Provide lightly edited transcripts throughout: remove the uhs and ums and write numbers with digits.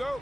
go.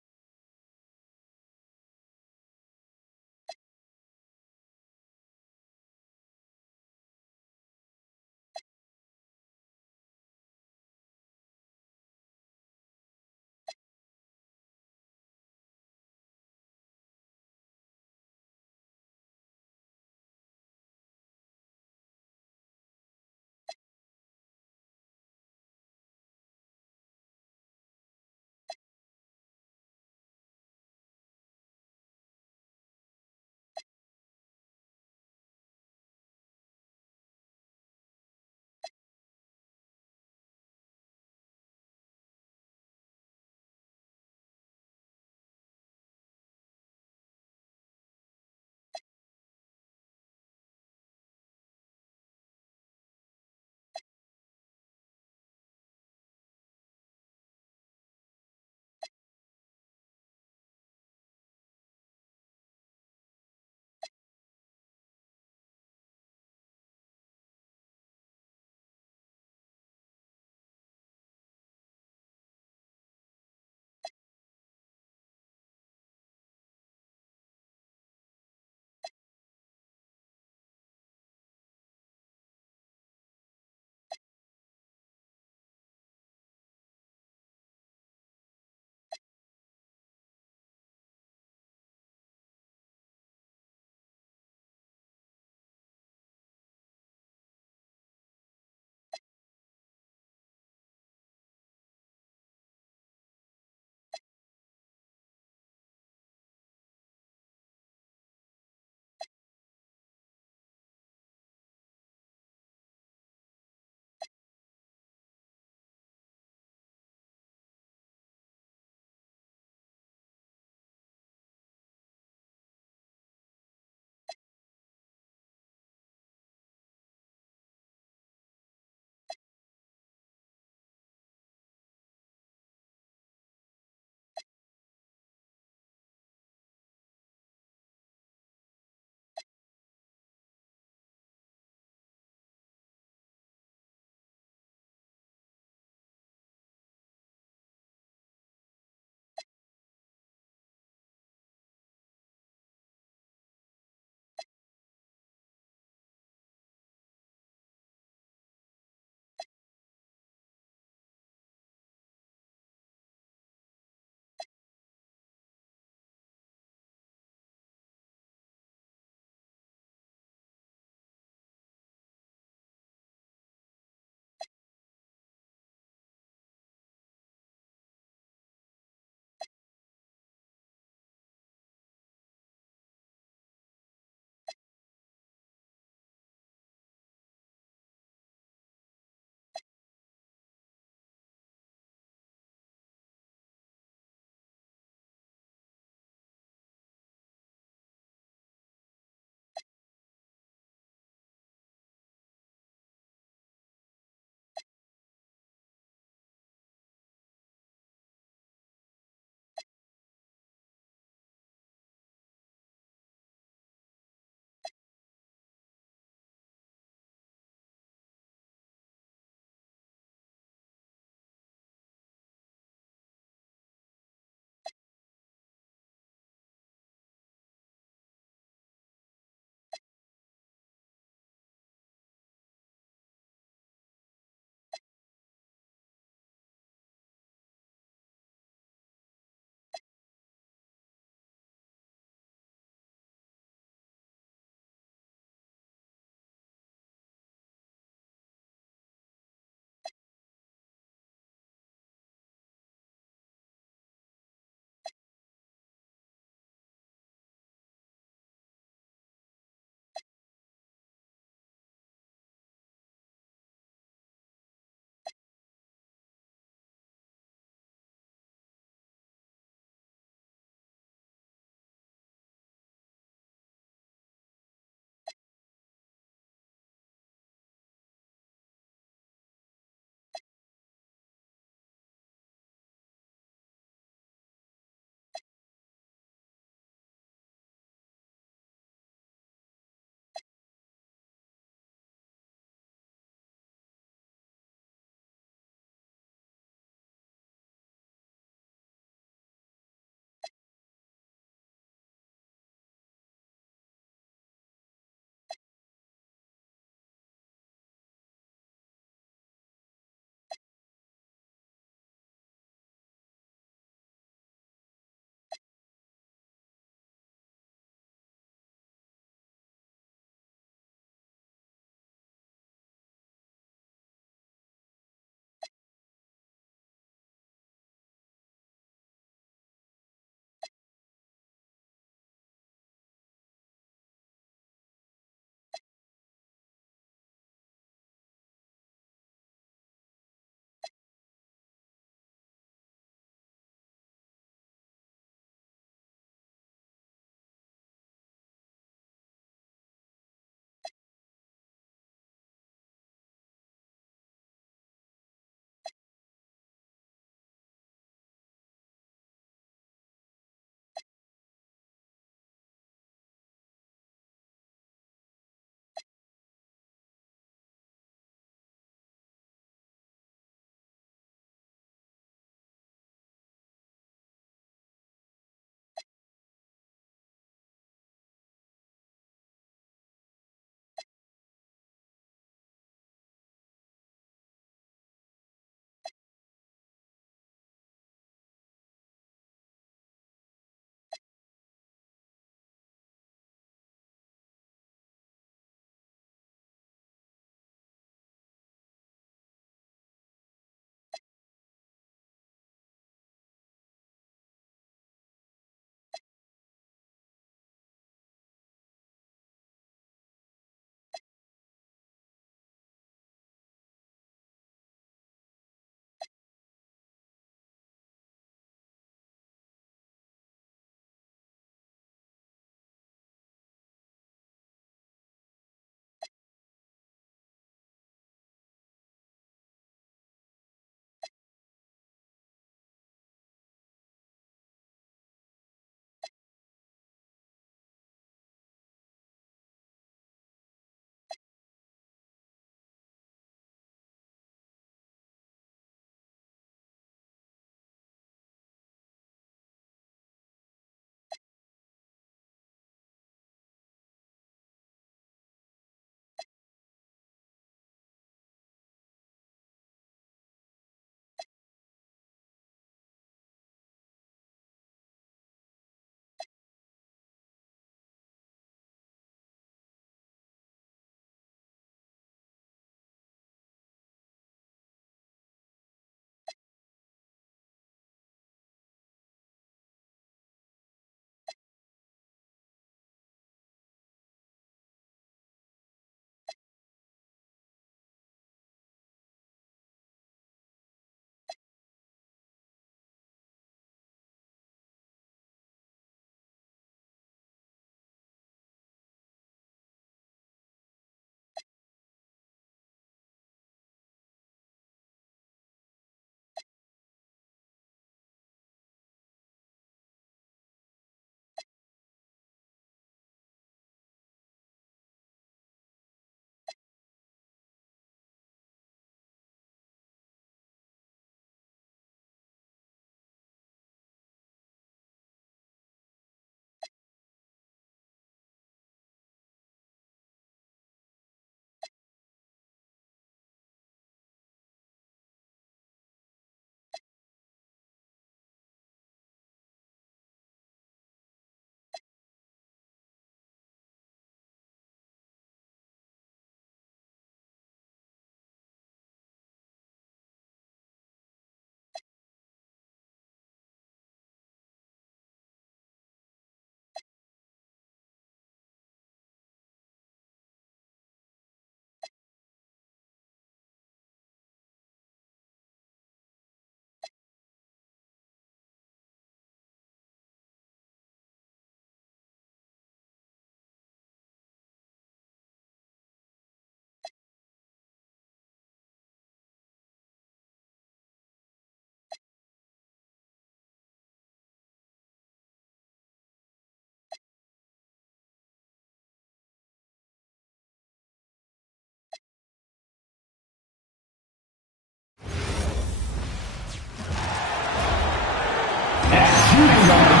Shooting guard,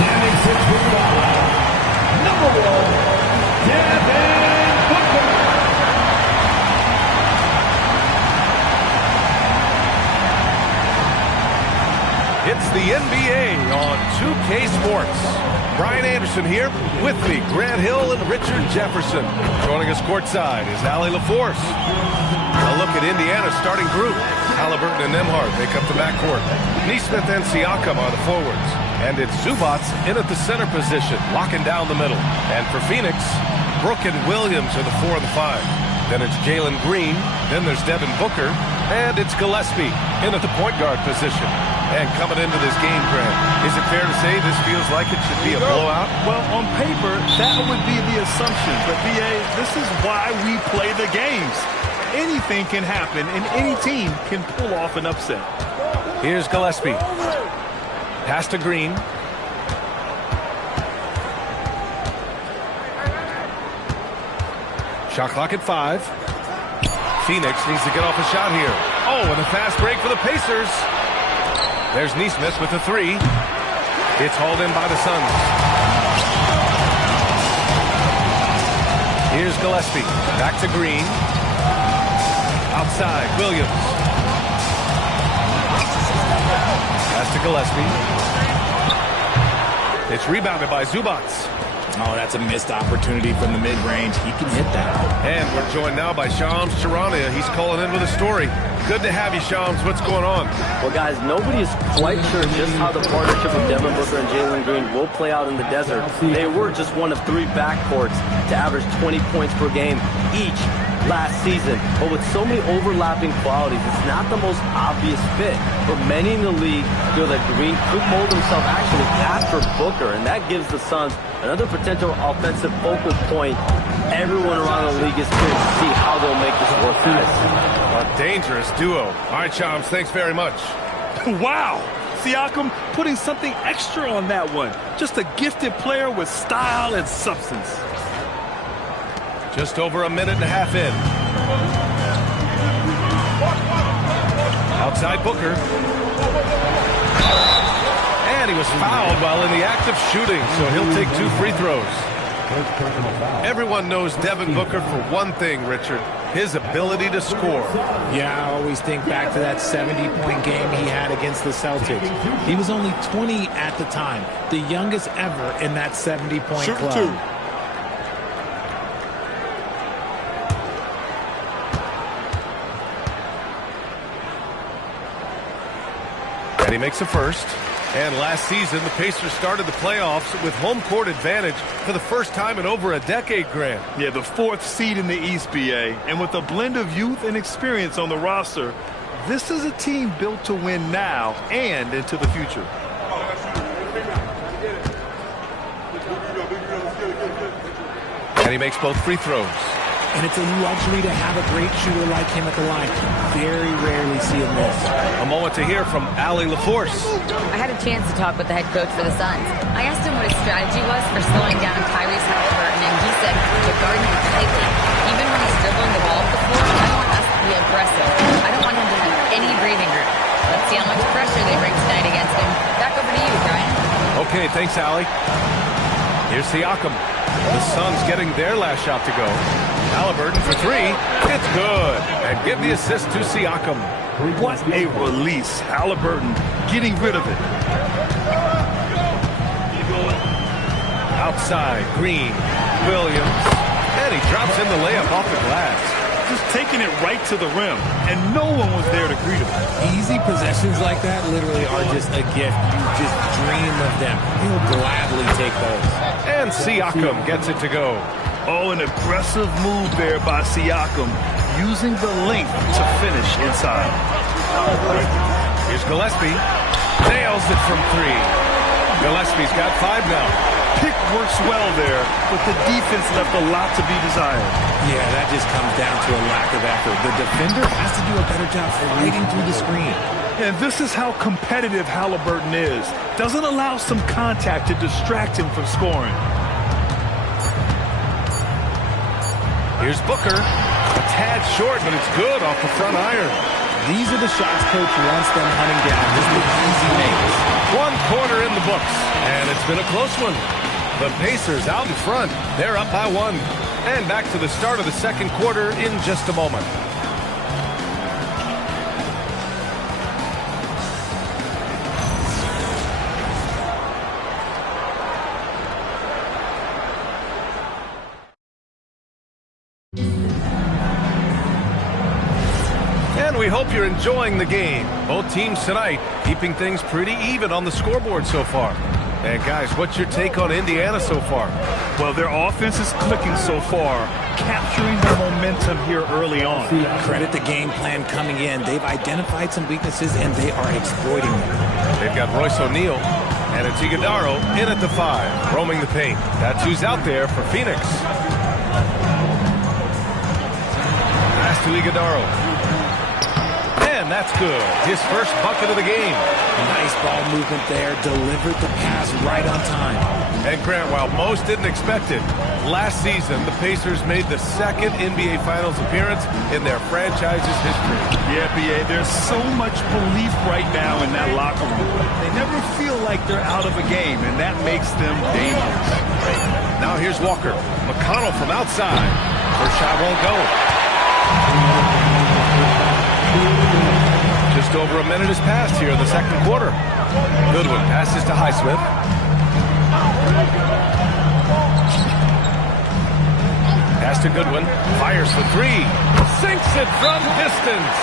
standing 6 foot 5, number 1, Devin Booker. It's the NBA on 2K Sports. Brian Anderson here, with me, Grant Hill and Richard Jefferson. Joining us courtside is Allie LaForce. A look at Indiana's starting group. Halliburton and Nembhard make up the backcourt. Nesmith and Siakam are the forwards. And it's Zubac in at the center position, locking down the middle. And for Phoenix, Brook and Williams are the 4 and the 5. Then it's Jalen Green. Then there's Devin Booker. And it's Gillespie in at the point guard position. And coming into this game, Grant, is it fair to say this feels like it should be a blowout? Well, on paper, that would be the assumption. But, B.A., this is why we play the games. Anything can happen, and any team can pull off an upset. Here's Gillespie. Pass to Green. Shot clock at 5. Phoenix needs to get off a shot here. Oh, and a fast break for the Pacers. There's Nesmith with the 3. It's hauled in by the Suns. Here's Gillespie. Back to Green. Outside, Williams. Pass to Gillespie. It's rebounded by Zubac. Oh, that's a missed opportunity from the mid-range. He can hit that. And we're joined now by Shams Charania. He's calling in with a story. Good to have you, Shams. What's going on? Well, guys, nobody is quite sure just how the partnership of Devin Booker and Jalen Green will play out in the desert. They were just one of 3 backcourts to average 20 points per game each last season. But with so many overlapping qualities, it's not the most obvious fit. But many in the league feel that Green could mold himself actually after Booker, and that gives the Suns another potential offensive focal point. Everyone around the league is curious to see how they'll make this work, guys. A dangerous duo. All right, Shams, thanks very much. Wow! Siakam putting something extra on that one. Just a gifted player with style and substance. Just over a minute and a half in. Outside Booker. And he was fouled while in the act of shooting, so he'll take 2 free throws. Everyone knows Devin Booker for one thing, Richard, his ability to score. Yeah, I always think back to that 70-point game he had against the Celtics. He was only 20 at the time, the youngest ever in that 70-point club. And he makes a first. And last season, the Pacers started the playoffs with home court advantage for the first time in over a decade, Grant. Yeah, the 4th seed in the East, B.A. And with a blend of youth and experience on the roster, this is a team built to win now and into the future. And he makes both free throws. And it's a luxury to have a great shooter like him at the line. Very rarely see him miss. A moment to hear from Allie LaForce. I had a chance to talk with the head coach for the Suns. I asked him what his strategy was for slowing down Tyrese Halliburton, and he said to guard him tightly. Even when he's dribbling the ball up the floor, I want us to be aggressive. I don't want him to have any breathing room. Let's see how much pressure they bring tonight against him. Back over to you, Brian. Okay, thanks, Allie. Here's Siakam. The Suns getting their last shot to go. Halliburton for 3. It's good. And give the assist to Siakam. What a release. Halliburton getting rid of it. Outside, Green, Williams. And he drops in the layup off the glass. Just taking it right to the rim. And no one was there to greet him. Easy possessions like that literally are just a gift. You just dream of them. He'll gladly take those. And Siakam gets it to go. Oh, an aggressive move there by Siakam, using the length to finish inside. Here's Gillespie. Nails it from 3. Gillespie's got 5 now. Pick works well there, but the defense left a lot to be desired. Yeah, that just comes down to a lack of effort. The defender has to do a better job fighting through the screen. And this is how competitive Halliburton is. Doesn't allow some contact to distract him from scoring. Here's Booker. A tad short, but it's good off the front iron. These are the shots coach wants them hunting down, just the easy makes. One quarter in the books, and it's been a close one. The Pacers out in front. They're up by 1. And back to the start of the second quarter in just a moment. And we hope you're enjoying the game. Both teams tonight keeping things pretty even on the scoreboard so far. And guys, what's your take on Indiana so far? Well, their offense is clicking so far, capturing the momentum here early on. Credit the game plan coming in. They've identified some weaknesses, and they are exploiting them. They've got Royce O'Neal, and it's Iguodaro in at the 5, roaming the paint. That's who's out there for Phoenix. Pass to Iguodaro. And that's good. His first bucket of the game. Nice ball movement there. Delivered the pass right on time. And Grant, while most didn't expect it, last season the Pacers made the second NBA Finals appearance in their franchise's history. Yeah, B.A., there's so much belief right now in that locker room. They never feel like they're out of a game, and that makes them dangerous. Now here's Walker. McConnell from outside. First shot won't go. Just over a minute has passed here in the second quarter. Goodwin passes to Highsmith. Pass to Goodwin. Fires for 3. Sinks it from distance.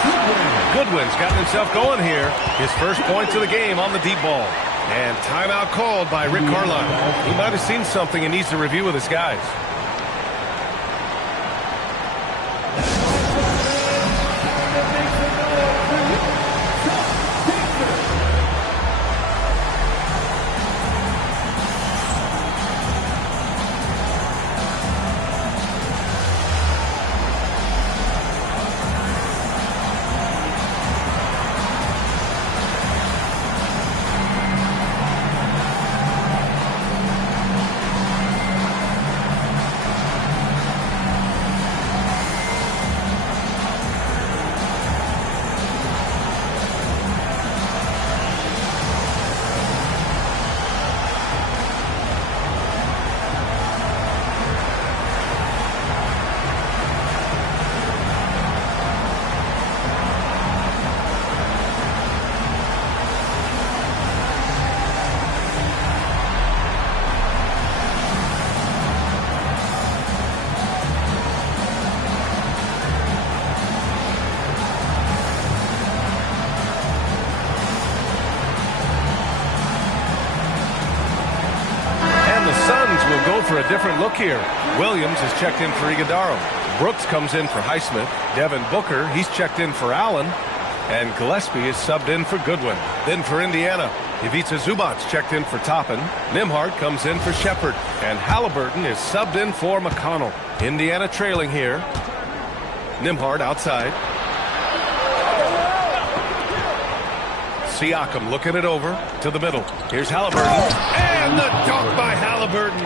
Goodwin's gotten himself going here. His first points of the game on the deep ball. And timeout called by Rick Carlisle. He might have seen something and needs to review with his guys. For a different look here. Williams has checked in for Iguodaro. Brooks comes in for Highsmith. Devin Booker, he's checked in for Allen. And Gillespie is subbed in for Goodwin. Then for Indiana, Ivica Zubac checked in for Toppin. Nembhard comes in for Shepard. And Halliburton is subbed in for McConnell. Indiana trailing here. Nembhard outside. Siakam looking it over to the middle. Here's Halliburton. And the dunk by Halliburton.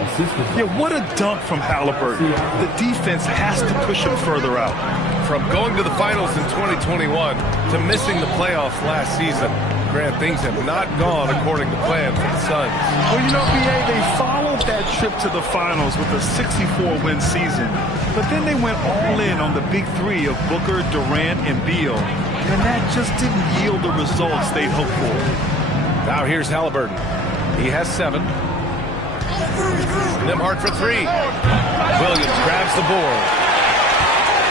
Yeah, what a dunk from Halliburton. The defense has to push him further out. From going to the finals in 2021 to missing the playoffs last season, Grant, things have not gone according to plan for the Suns. Well, you know, B.A., they followed that trip to the finals with a 64-win season. But then they went all in on the big 3 of Booker, Durant, and Beal. And that just didn't yield the results they'd hoped for. Now here's Halliburton. He has 7. Nembhard for 3. Williams grabs the board.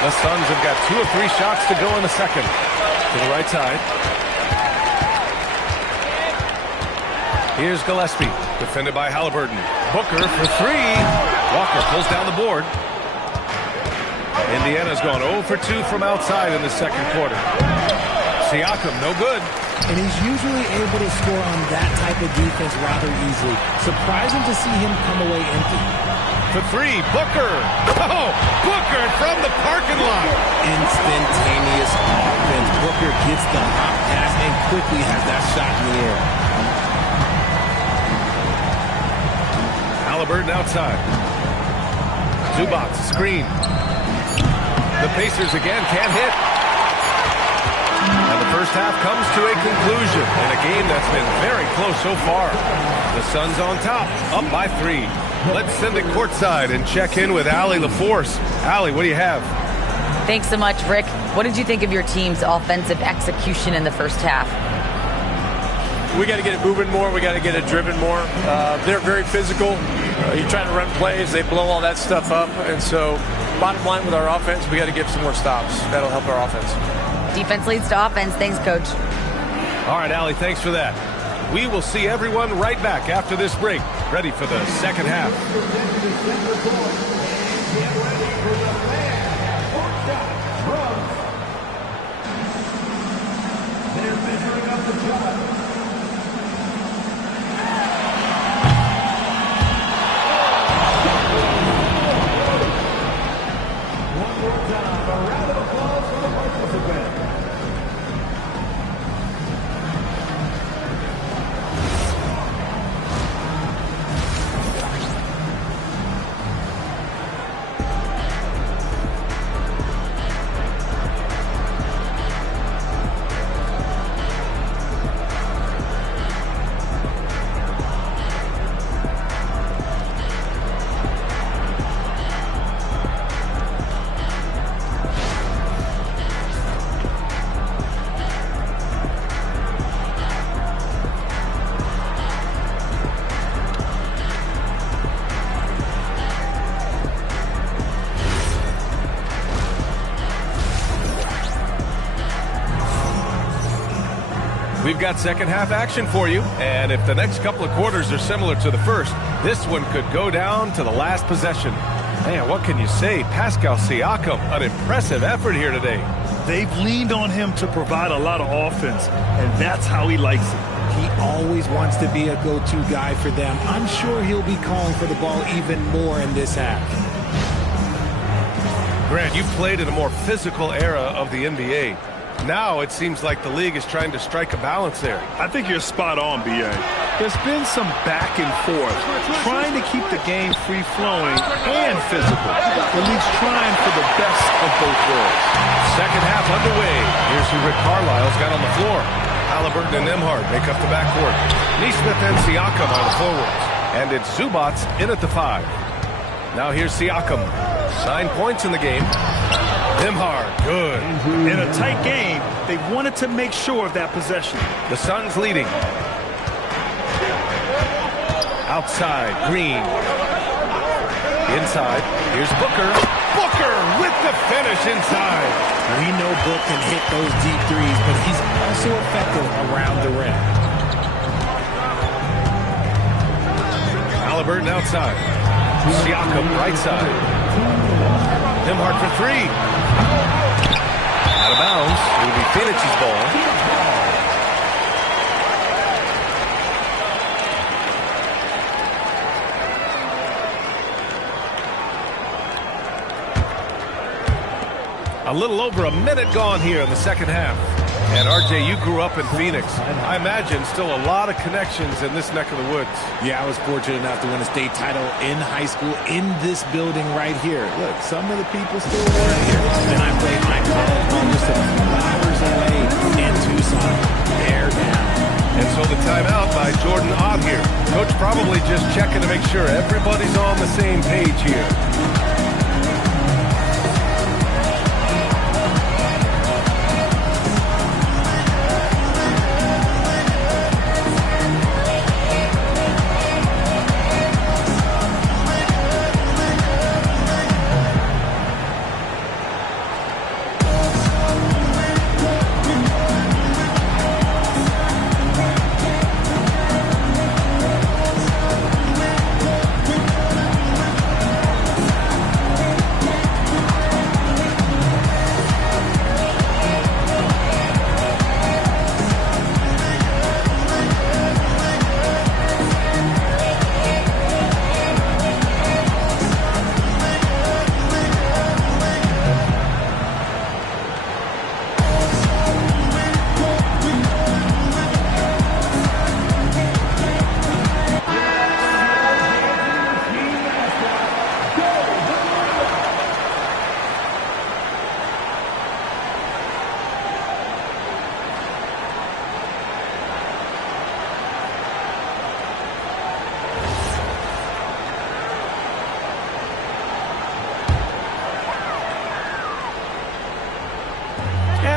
The Suns have got 2 of 3 shots to go in the second. To the right side. Here's Gillespie, defended by Halliburton. Booker for 3. Walker pulls down the board. Indiana's gone 0 for 2 from outside in the second quarter. Siakam, no good. And he's usually able to score on that type of defense rather easily. Surprising to see him come away empty. For 3, Booker. Oh, Booker from the parking lot. Instantaneous offense. Booker gets the hot pass and quickly has that shot in the air. Halliburton outside. Zubac, screen. The Pacers again can't hit. And the first half comes to a conclusion in a game that's been very close so far. The Suns on top, up by 3. Let's send it courtside and check in with Allie LaForce. Allie, what do you have? Thanks so much, Rick. What did you think of your team's offensive execution in the first half? We got to get it moving more. We got to get it driven more. They're very physical. You're trying to run plays. They blow all that stuff up. And so bottom line with our offense, we got to get some more stops. That'll help our offense. Defense leads to offense. Thanks, Coach. All right, Allie, thanks for that. We will see everyone right back after this break, ready for the second half. They're measuring up the shot. One more time, a round of applause for the participants. We've got second half action for you, and if the next couple of quarters are similar to the first, this one could go down to the last possession. Man, what can you say? Pascal Siakam, an impressive effort here today. They've leaned on him to provide a lot of offense, and that's how he likes it. He always wants to be a go-to guy for them. I'm sure he'll be calling for the ball even more in this half. Grant, you've played in a more physical era of the NBA. Now it seems like the league is trying to strike a balance there. I think you're spot on, B.A. There's been some back and forth, trying to keep the game free-flowing and physical. The league's trying for the best of both worlds. Second half underway. Here's who Rick Carlisle's got on the floor. Halliburton and Nembhard make up the backcourt. Nesmith and Siakam are the forwards. And it's Zubats in at the 5. Now here's Siakam. 9 points in the game. Nembhard, good. In a tight game, they wanted to make sure of that possession. The Suns leading. Outside, Green. Inside, here's Booker. Booker with the finish inside. We know Book can hit those deep threes, but he's also effective around the rim. Halliburton outside. Siakam right side. Nembhard for 3. Out of bounds. It will be Phoenix's ball. A little over a minute gone here in the second half. And RJ, you grew up in Phoenix. I imagine still a lot of connections in this neck of the woods. Yeah, I was fortunate enough to win a state title in high school in this building right here. Look, some of the people still work here. And I played my college ball just a few hours away in Tucson. Bear down. And so the timeout by Jordan Ott here. Coach probably just checking to make sure everybody's on the same page here.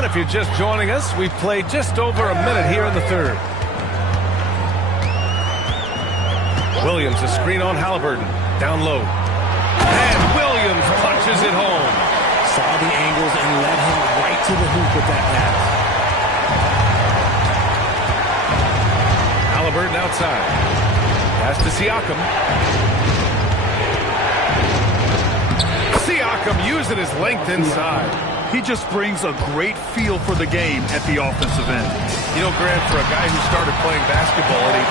if you're just joining us, we've played just over a minute here in the third. Williams, a screen on Halliburton. Down low. And Williams punches it home. Saw the angles and led him right to the hoop with that pass. Halliburton outside. Pass to Siakam. Siakam using his length inside. He just brings a great feel for the game at the offensive end. You know, Grant, for a guy who started playing basketball at age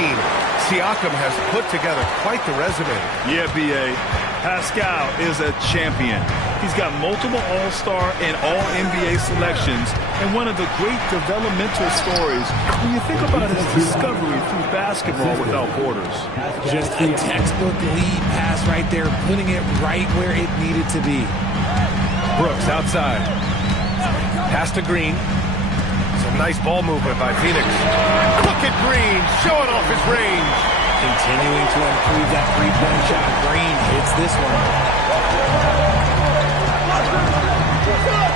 17, Siakam has put together quite the resume. Yeah, B.A. Pascal is a champion. He's got multiple All-Star and All-NBA selections, and one of the great developmental stories when you think about his discovery through basketball without borders. Just a textbook lead pass right there, putting it right where it needed to be. Brooks outside. Pass to Green. Some nice ball movement by Phoenix. Look at Green showing off his range. Continuing to improve that three-point shot. Green hits this one.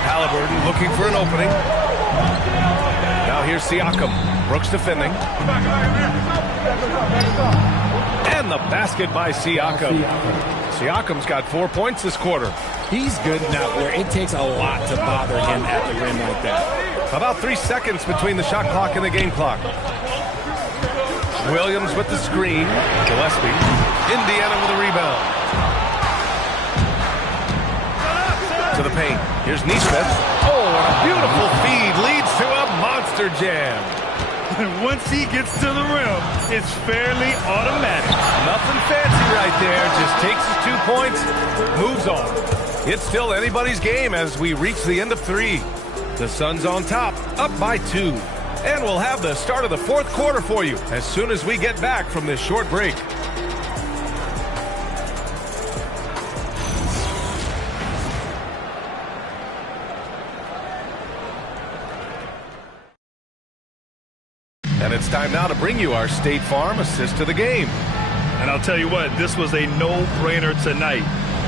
Halliburton looking for an opening. Now here's Siakam. Brooks defending. And the basket by Siakam. Siakam's got 4 points this quarter. He's good enough where it takes a lot to bother him at the rim like that. About 3 seconds between the shot clock and the game clock. Williams with the screen. Gillespie. Indiana with a rebound. To the paint. Here's Nesmith. Oh, and a beautiful feed leads to a monster jam. And once he gets to the rim, it's fairly automatic. Nothing fancy right there. Just takes his 2 points, moves on. It's still anybody's game as we reach the end of 3. The Suns on top, up by 2. And we'll have the start of the fourth quarter for you as soon as we get back from this short break. And it's time now to bring you our State Farm assist to the game. And I'll tell you what, this was a no-brainer tonight.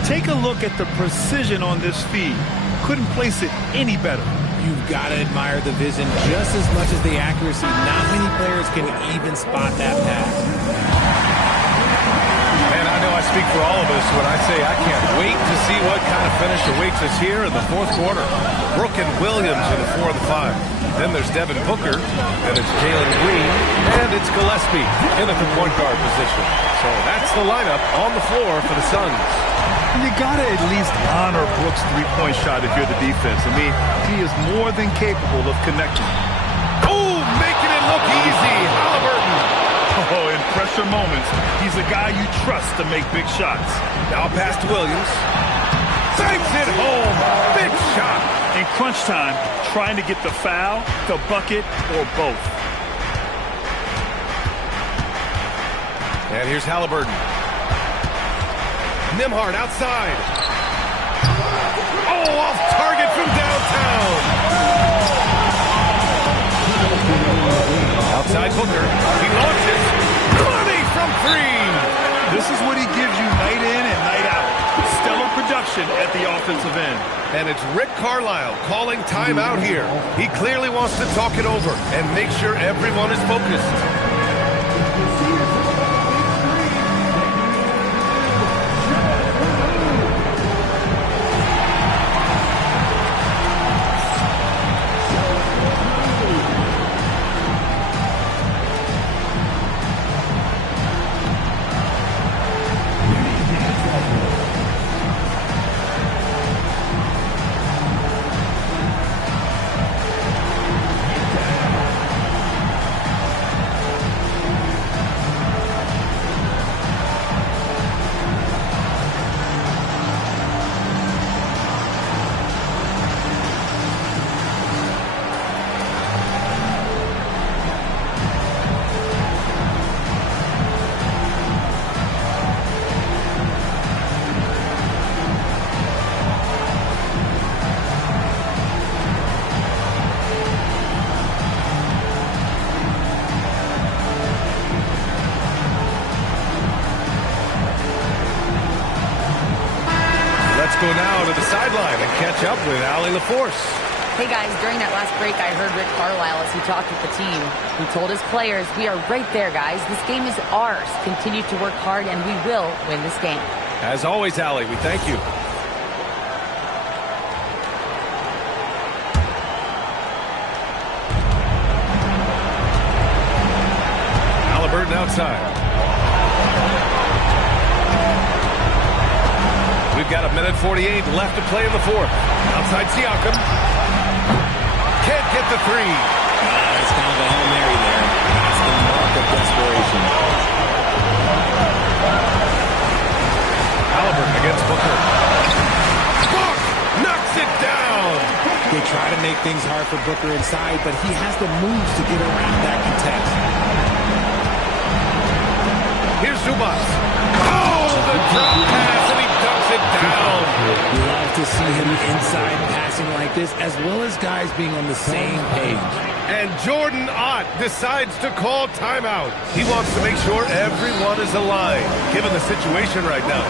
Take a look at the precision on this feed. Couldn't place it any better. You've got to admire the vision just as much as the accuracy. Not many players can even spot that pass. Man, I know I speak for all of us when I say I can't wait to see what kind of finish awaits us here in the fourth quarter. Brooke and Williams in the 4 of the 5. Then there's Devin Booker, then it's Jalen Green, and it's Gillespie in at the point guard position. So that's the lineup on the floor for the Suns. You got to at least honor Brooks' three-point shot if you're the defense. I mean, he is more than capable of connecting. Oh, making it look easy. Halliburton. Oh, in pressure moments, he's a guy you trust to make big shots. Now pass to Williams. Banks it home. Big shot. In crunch time, trying to get the foul, the bucket, or both. And here's Halliburton. Nembhard outside. Oh, off target from downtown. Outside Booker. He launches. Money from 3. This is what he gives you night in and night out. Stellar production at the offensive end. And it's Rick Carlisle calling timeout here. He clearly wants to talk it over and make sure everyone is focused. Go now to the sideline and catch up with Allie LaForce. Hey guys, during that last break, I heard Rick Carlisle as he talked with the team. He told his players, we are right there, guys. This game is ours. Continue to work hard, and we will win this game. As always, Allie, we thank you. Halliburton outside. We've got 1:48 left to play in the fourth. Outside Siakam. Can't get the three. It's kind of a Hail Mary there. That's the mark of desperation. Halliburton against Booker. Book knocks it down. They try to make things hard for Booker inside, but he has the moves to get around that contest. Here's Zubac. Oh, the drop pass, and he dunks it down. You love to see him inside passing like this, as well as guys being on the same page. And Jordan Ott decides to call timeout. He wants to make sure everyone is aligned, given the situation right now.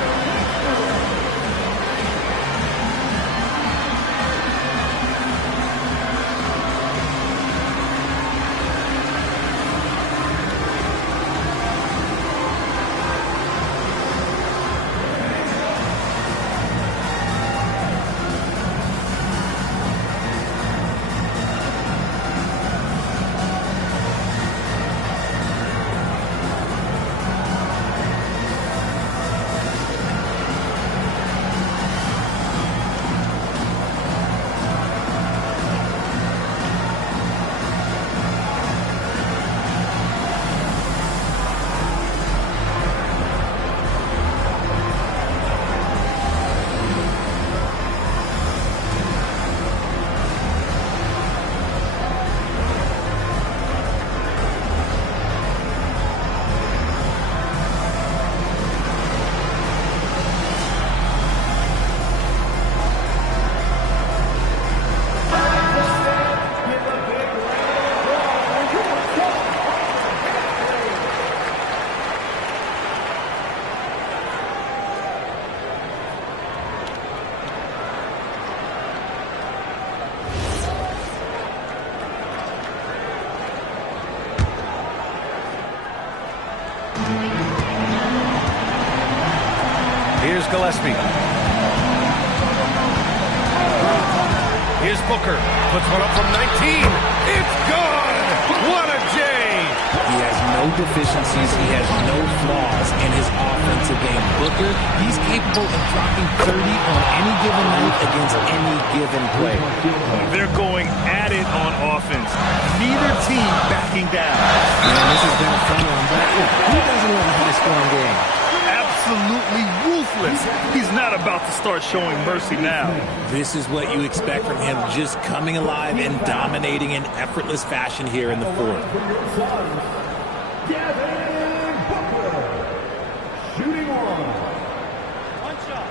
Here's Gillespie. Here's Booker. Puts one up from 19. It's good! What a J! He has no deficiencies. He has no flaws in his offensive game. Booker, he's capable of dropping 30 on any given night against any given play. They're going at it on offense. Neither team backing down. Man, this has been a fun one, but who doesn't want a high-scoring game? Absolutely ruthless. He's not about to start showing mercy now. This is what you expect from him, just coming alive and dominating in effortless fashion here in the fourth. Devin Booker. Shooting one. One shot.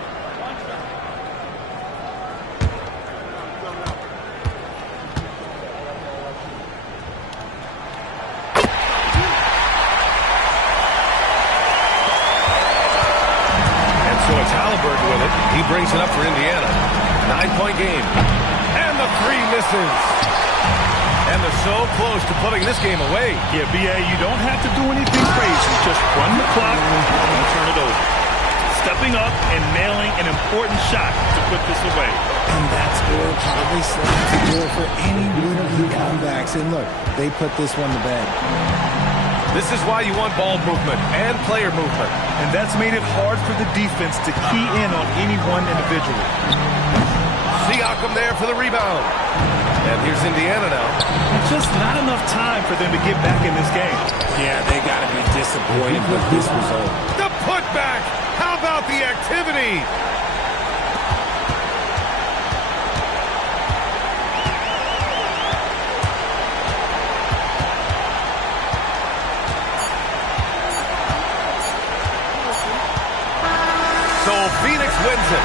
So it's Halliburton with it. He brings it up for Indiana. 9-point game. And the three misses. And they're so close to putting this game away. Yeah, B.A., you don't have to do anything crazy. Just run the clock and turn it over. Stepping up and nailing an important shot to put this away. And that score probably slams the door for any would-be comebacks. And look, they put this one to bed. This is why you want ball movement and player movement. And that's made it hard for the defense to key in on any one individual. Siakam there for the rebound. And here's Indiana now. Just not enough time for them to get back in this game. Yeah, they got to be disappointed with this result. The putback. How about the activity? So Phoenix wins it.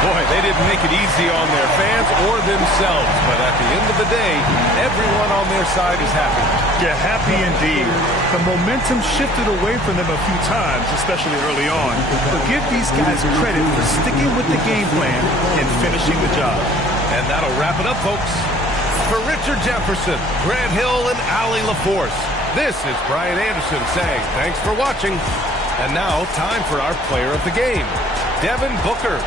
Boy, they didn't make it easy on their fans or themselves. But at the end of the day, everyone on their side is happy. Yeah, happy indeed. The momentum shifted away from them a few times, especially early on. But give these guys credit for sticking with the game plan and finishing the job. And that'll wrap it up, folks. For Richard Jefferson, Grant Hill, and Allie LaForce, this is Brian Anderson saying thanks for watching. And now, time for our player of the game, Devin Booker.